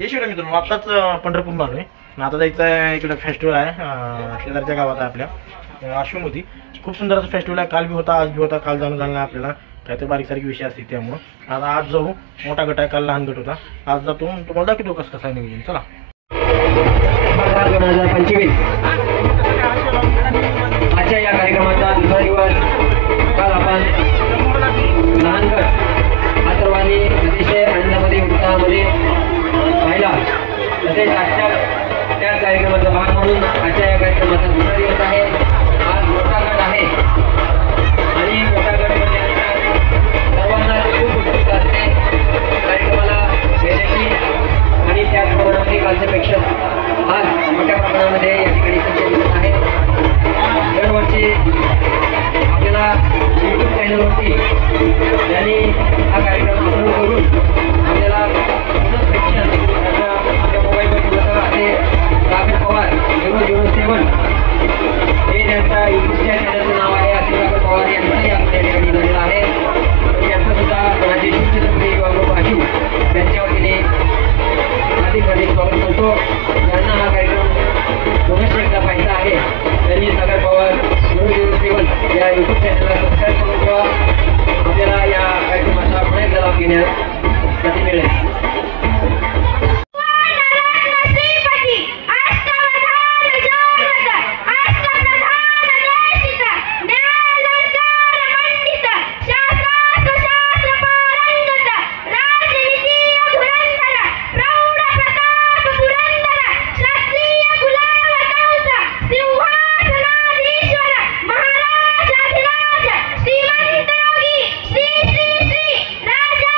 येशोरा मित्रांनो आताच पंढरपूर आलोय. आता जायचं इकडे फेस्टिवल आहे शेजारच्या गावात आहे आपल्या आश्रममध्ये. खूप सुंदर असं फेस्टिवल आहे. काल बी होता आज बी होता. काल जाणं झालं नाही आपल्याला काय तर बारीक सारीक विषय असतील त्यामुळं आता आज जाऊ. मोठा गट आहे काल लहान गट होता. आज जातो तुम्हाला दाखवतो कसं कसं आहे नियोजन. चला 2025 आजच्या या कार्यक्रमाचा दुसरा दिवस. काल आपण लहान गट सर्वांनी अतिशय आनंदामध्ये उत्साहामध्ये पाहिला. तसेच आजच्या त्या कार्यक्रमाचा भाग म्हणून आजच्या या कार्यक्रमाचा दुसरा दिवस आहे. आज मोठा गट आहे आणि मोठा गटमध्ये सर्वांना खूप उत्सुकता असते कार्यक्रमाला येण्याची आणि त्याचप्रमाणे कालच्यापेक्षा आज मोठ्या प्रमाणामध्ये या ठिकाणी संख्या दिसत आहे. दरवर्षी आपल्याला यूट्यूब चॅनलवरती त्यांनी हा कार्यक्रम अपलोड करून आपल्याला पूर्ण प्रेक्षण आपल्या मोबाईलवर ठेवत आहे. सागर पवार 007 हे त्यांचा यूट्यूबच्या चॅनलचं नाव आहे. असे सागर पवार यांचंही आपल्या ठिकाणी झालेलं आहे. त्यांचा सुद्धा राजेश युवा ग्रुप आशू त्यांच्या वतीने अधिक स्वागत करतो. त्यांना हा कार्यक्रम पुनश्च एकदा पाहिजे आहे. त्यांनी सागर पवार 007 या यूट्यूब चॅनलला सबस्क्राईब करून ठेवा. आपल्याला या कार्यक्रमाचा पुन्हा एकदा लाभ घेण्यास संधी मिळेल. श्री श्री श्री राजा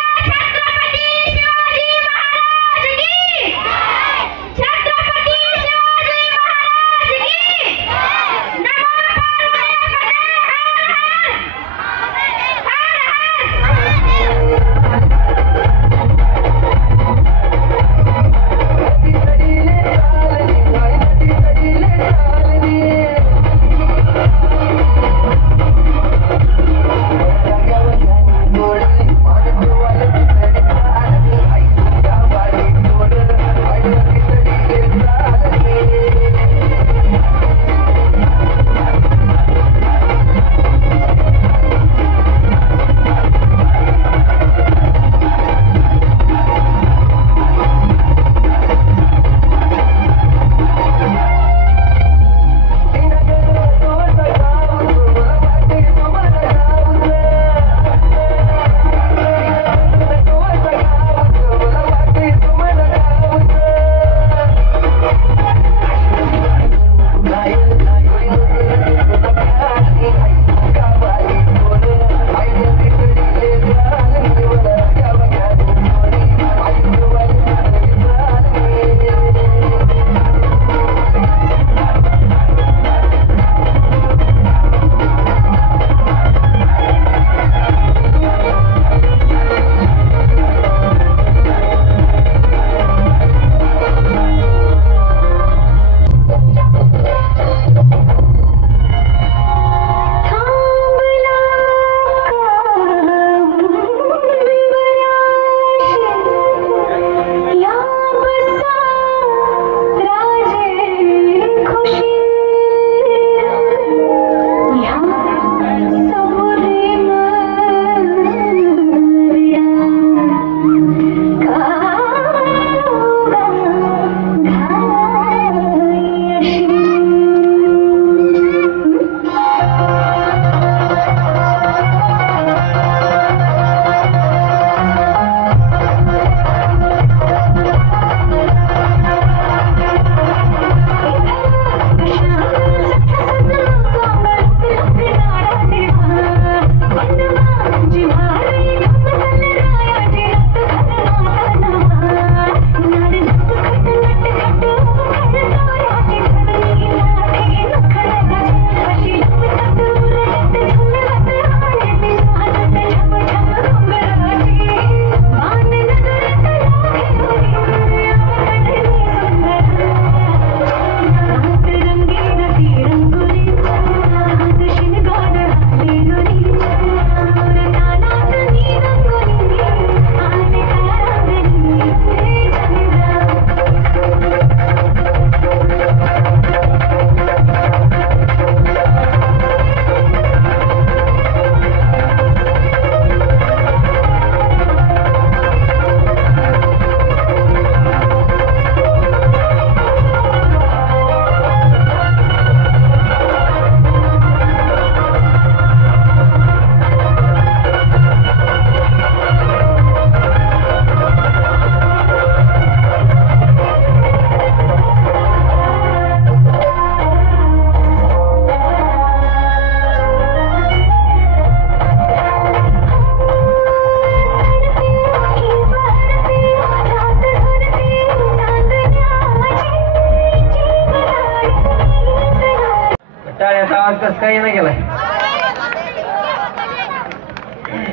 आज कसं काही नाही गेलाय.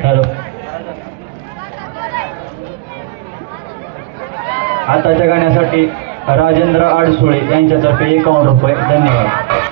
हॅलो. आताच्या गाण्यासाठी राजेंद्र आडसुळे यांच्यातर्फे 51 रुपये. धन्यवाद.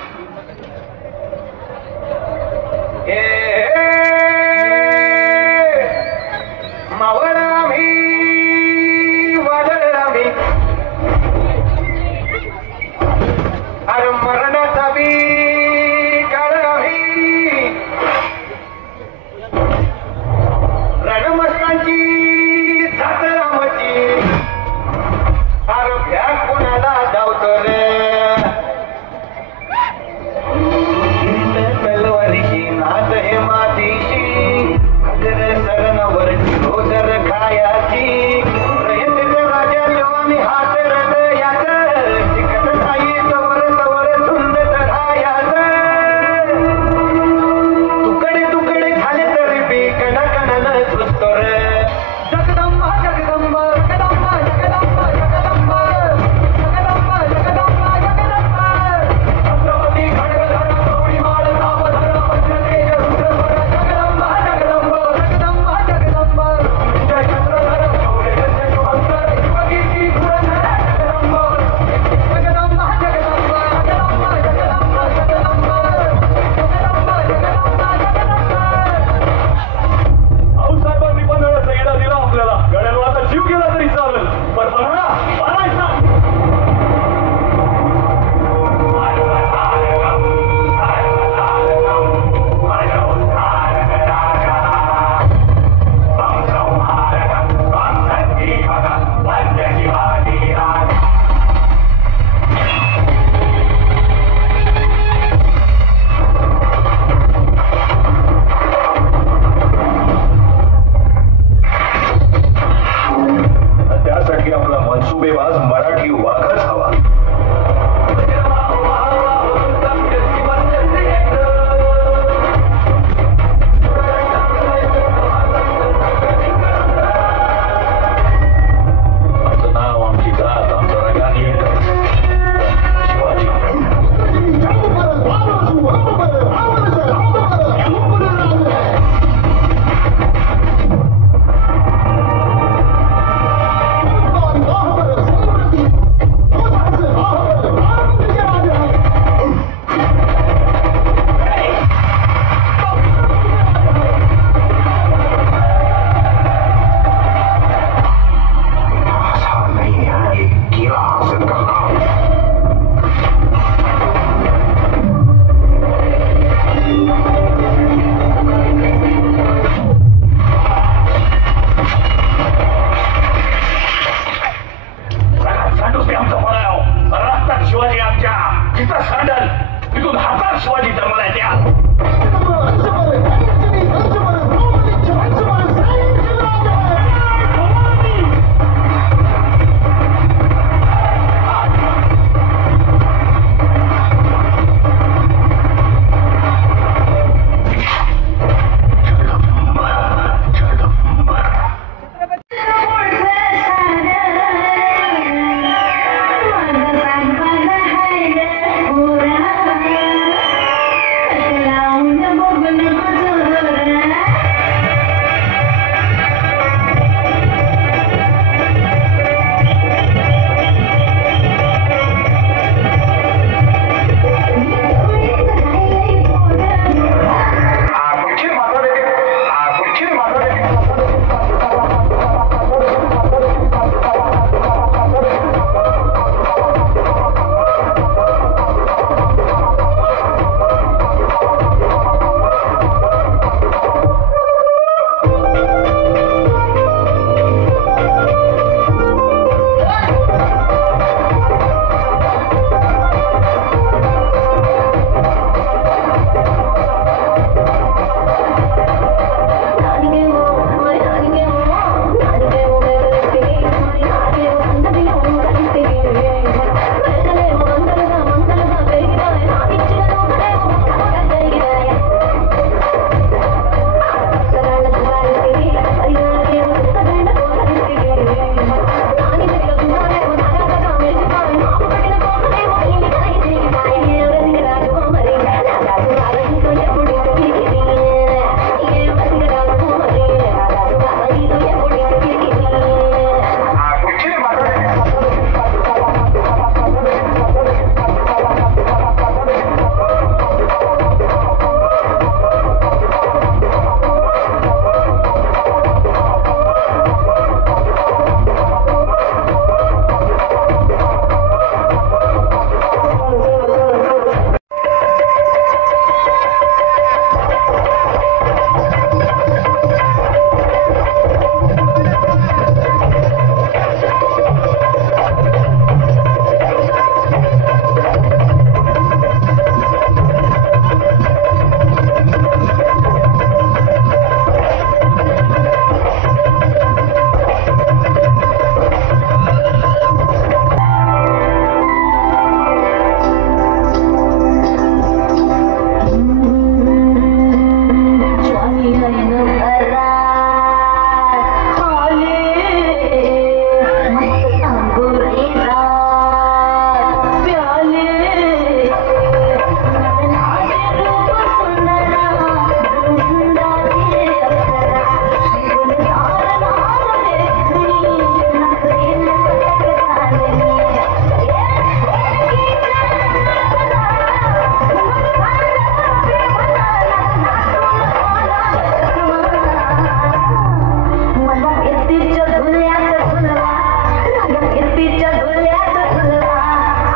फिरतीच्या झुल्यात झुलवा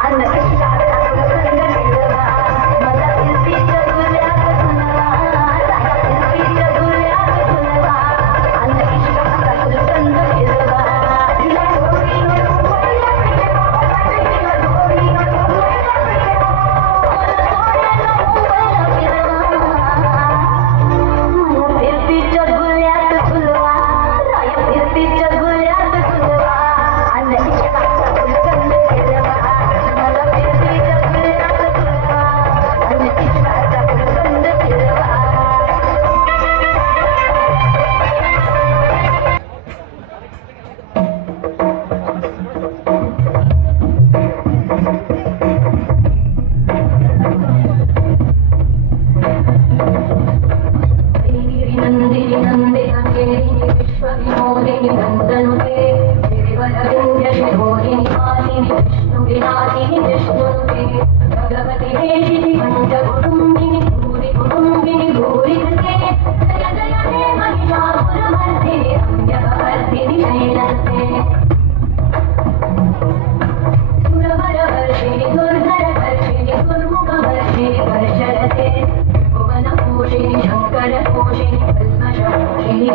अन इश्काचा फुलकंद फिरवा मला फिरतीच्या झुल्यात झुलवा राया फिरतीच्या झुल्यात झुलवा अन इश्काचा फुलकंद फिरवा तिला ढोळीनं मुंबईला फिरवा तिला ढोळीनं मुंबईला फिरवा मला सोन्यानं मुंबईला फिरवा मला फिरतीच्या झुल्यात झुलवा राया फिरतीच्या झुल्यात झुलवा अन इश्काचा फुलकंद फिरवा मला फिरतीच्या झुल्यात झुलवा अन इश्काचा फुलकंद फिरवा नंदिनी नंदिनी विश्वविनोदिनी नन्दनुते गिरिवरविन्द्य शिरोहिणी मालिनी विष्णुविनाशिनि विष्णुनुते भगवति हेशिति कण्ठकुटुम्बिनि भूरि कुटुम्बिनि भूरि कृते जय जय हे महिषासुरमर्दिनि रम्यकवर्धिनि शैलस्ते सुरवरवर्षिणि दुर्धरवर्षिणि दुर्मुखवर्षिणि वर्षरते भुवनपोषिणि शङ्करपोषिणि कल्मषपोषिणि